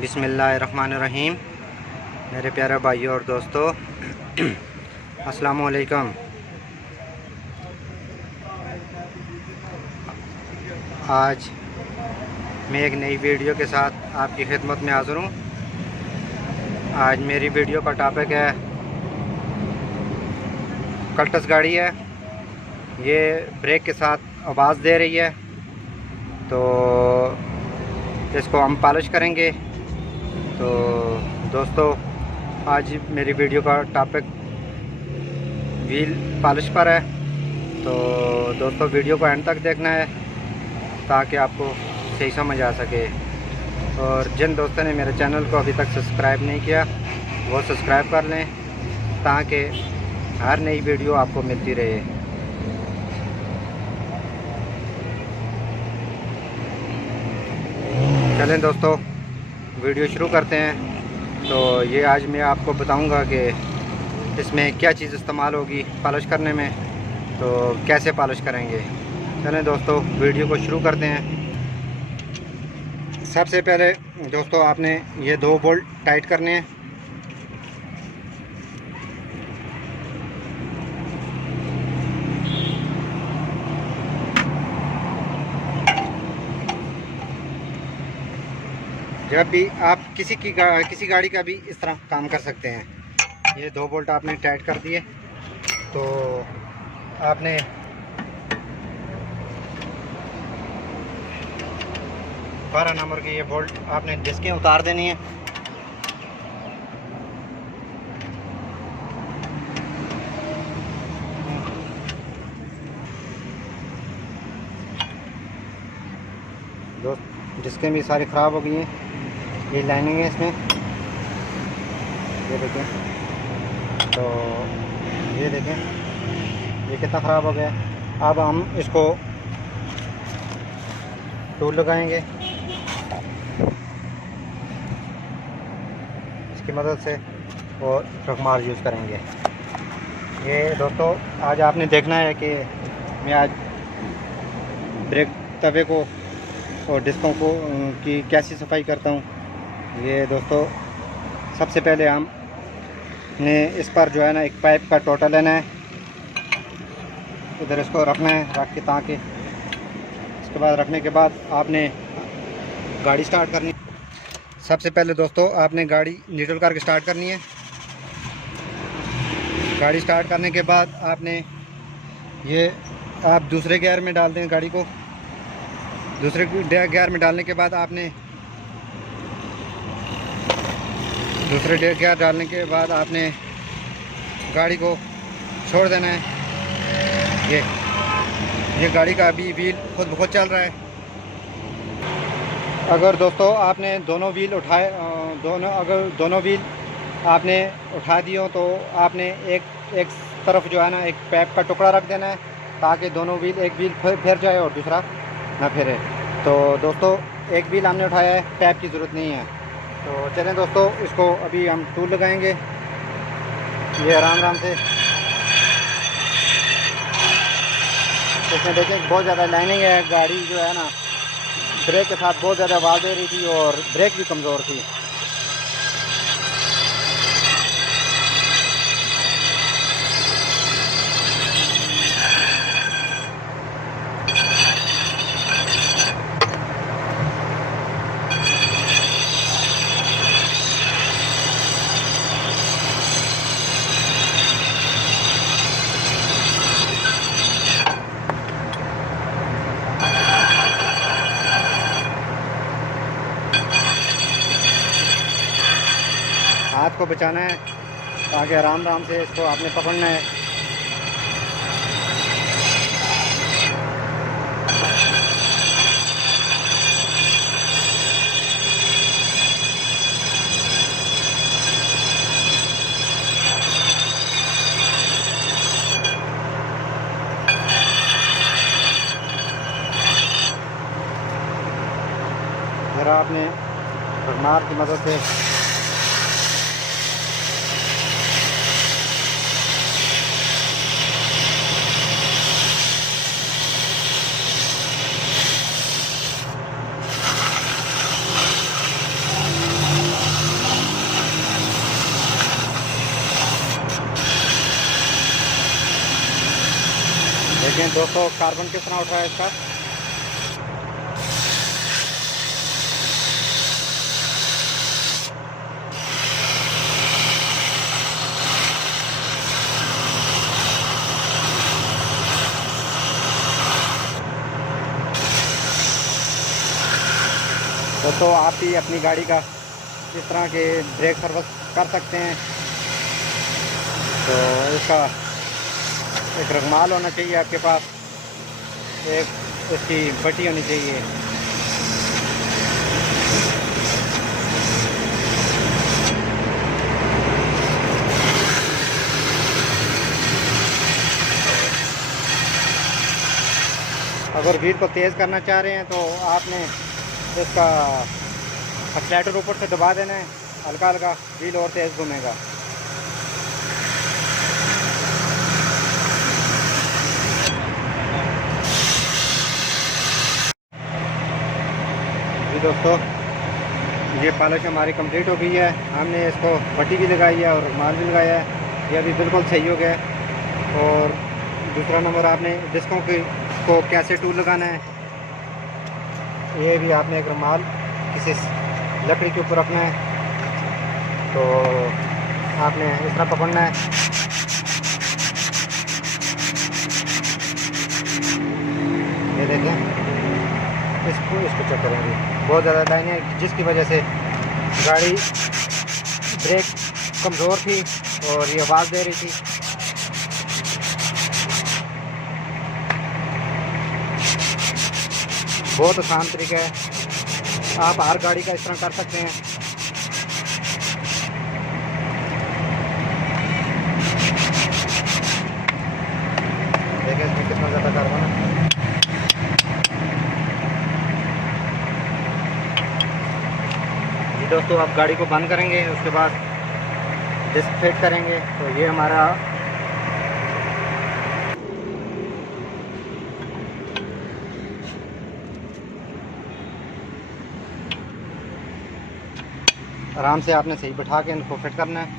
बिस्मिल्लाहिर्रहमानिर्रहीम। मेरे प्यारे भाइयों और दोस्तों, अस्सलामु अलैकुम। आज मैं एक नई वीडियो के साथ आपकी खिदमत में हाज़िर हूँ। आज मेरी वीडियो का टॉपिक है कल्टस गाड़ी है। ये ब्रेक के साथ आवाज़ दे रही है, तो इसको हम पॉलिश करेंगे। तो दोस्तों, आज मेरी वीडियो का टॉपिक व्हील पॉलिश पर है। तो दोस्तों, वीडियो को एंड तक देखना है ताकि आपको सही समझ आ सके। और जिन दोस्तों ने मेरे चैनल को अभी तक सब्सक्राइब नहीं किया, वो सब्सक्राइब कर लें ताकि हर नई वीडियो आपको मिलती रहे। चलें दोस्तों, वीडियो शुरू करते हैं। तो ये आज मैं आपको बताऊंगा कि इसमें क्या चीज़ इस्तेमाल होगी पॉलिश करने में, तो कैसे पॉलिश करेंगे। चलें दोस्तों, वीडियो को शुरू करते हैं। सबसे पहले दोस्तों, आपने ये 2 बोल्ट टाइट करने हैं। जब भी आप किसी गाड़ी का भी इस तरह काम कर सकते हैं। ये 2 बोल्ट आपने टाइट कर दिए, तो आपने बारह नंबर की ये बोल्ट आपने डिस्कें उतार देनी है। दोस्त, डिस्कें भी सारी ख़राब हो गई हैं। ये लाइनिंग है इसमें, ये देखें। तो ये देखें, ये कितना ख़राब हो गया। अब हम इसको टूल लगाएंगे, इसकी मदद से, और रखमार यूज़ करेंगे। ये दोस्तों, आज आपने देखना है कि मैं आज ब्रेक तवे को और डिस्कों को की कैसी सफाई करता हूँ। ये दोस्तों, सबसे पहले हमने इस पर जो है ना, एक पाइप का टोटा लेना है। इधर इसको रखना है, रख के ताकि इसके बाद रखने के बाद आपने गाड़ी स्टार्ट करनी। सबसे पहले दोस्तों, आपने गाड़ी न्यूट्रल करके स्टार्ट करनी है। गाड़ी स्टार्ट करने के बाद आपने ये आप दूसरे गियर में डाल दें गाड़ी को। दूसरे गियर में डालने के बाद आपने गाड़ी को छोड़ देना है। ये गाड़ी का अभी व्हील खुद ब खुद चल रहा है। अगर दोस्तों आपने दोनों व्हील आपने उठा दिए हो, तो आपने एक तरफ जो है ना, एक पाइप का टुकड़ा रख देना है ताकि दोनों व्हील, एक व्हील फिर जाए और दूसरा ना फिरे। तो दोस्तों, एक व्हील हमने उठाया है, पाइप की ज़रूरत नहीं है। तो चलें दोस्तों, इसको अभी हम टूल लगाएंगे। ये आराम से इसमें देखें, बहुत ज़्यादा लाइनिंग है। गाड़ी जो है ना, ब्रेक के साथ बहुत ज़्यादा आवाज़ दे रही थी और ब्रेक भी कमज़ोर थी। हाथ को बचाना है ताकि आराम से इसको आपने पकड़ना है। ज़रा आपने रखमार की मदद से देखें दोस्तों कार्बन किस तरह उठ रहा है इसका। दोस्तों आप भी अपनी गाड़ी का इस तरह के ब्रेक सर्विस कर सकते हैं। तो इसका एक रगमाल होना चाहिए आपके पास, एक इसकी पट्टी होनी चाहिए। अगर व्हील को तेज़ करना चाह रहे हैं तो आपने इसका एक्सीलेटर ऊपर से दबा देना है, हल्का हल्का व्हील और तेज़ घूमेगा। जी दोस्तों, ये पॉलिश हमारी कंप्लीट हो गई है। हमने इसको पट्टी भी लगाई है और रुमाल भी लगाया है। ये अभी बिल्कुल सही हो गया है। और दूसरा नंबर, आपने डिस्कों को कैसे टूल लगाना है, ये भी आपने एक रुमाल किसी लकड़ी के ऊपर रखना है। तो आपने इस तरह पकड़ना है। ये देखें, इसको चेक करेंगे। बहुत ज़्यादा लाइन है जिसकी वजह से गाड़ी ब्रेक कमज़ोर थी और ये आवाज़ दे रही थी। बहुत आसान तरीका है, आप हर गाड़ी का इस तरह कर सकते हैं। देखिए इसमें कितना ज़्यादा कार्बन है। जी दोस्तों, आप गाड़ी को बंद करेंगे, उसके बाद डिस्क फिट करेंगे। तो ये हमारा आराम से आपने सही बैठा के इनको फिट करना है।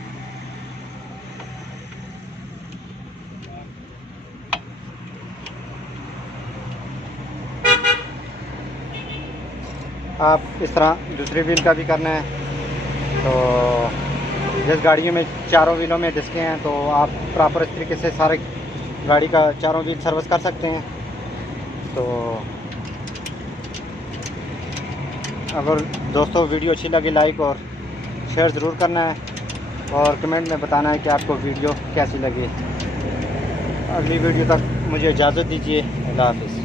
आप इस तरह दूसरी व्हील का भी करना है। तो जिस गाड़ियों में चारों व्हीलों में डिस्कें हैं तो आप प्रॉपर इस तरीके से सारे गाड़ी का चारों व्हील सर्विस कर सकते हैं। तो अगर दोस्तों वीडियो अच्छी लगी, लाइक और शेयर ज़रूर करना है और कमेंट में बताना है कि आपको वीडियो कैसी लगी। अगली वीडियो तक मुझे इजाज़त दीजिए। अल्लाह हाफ़िज़।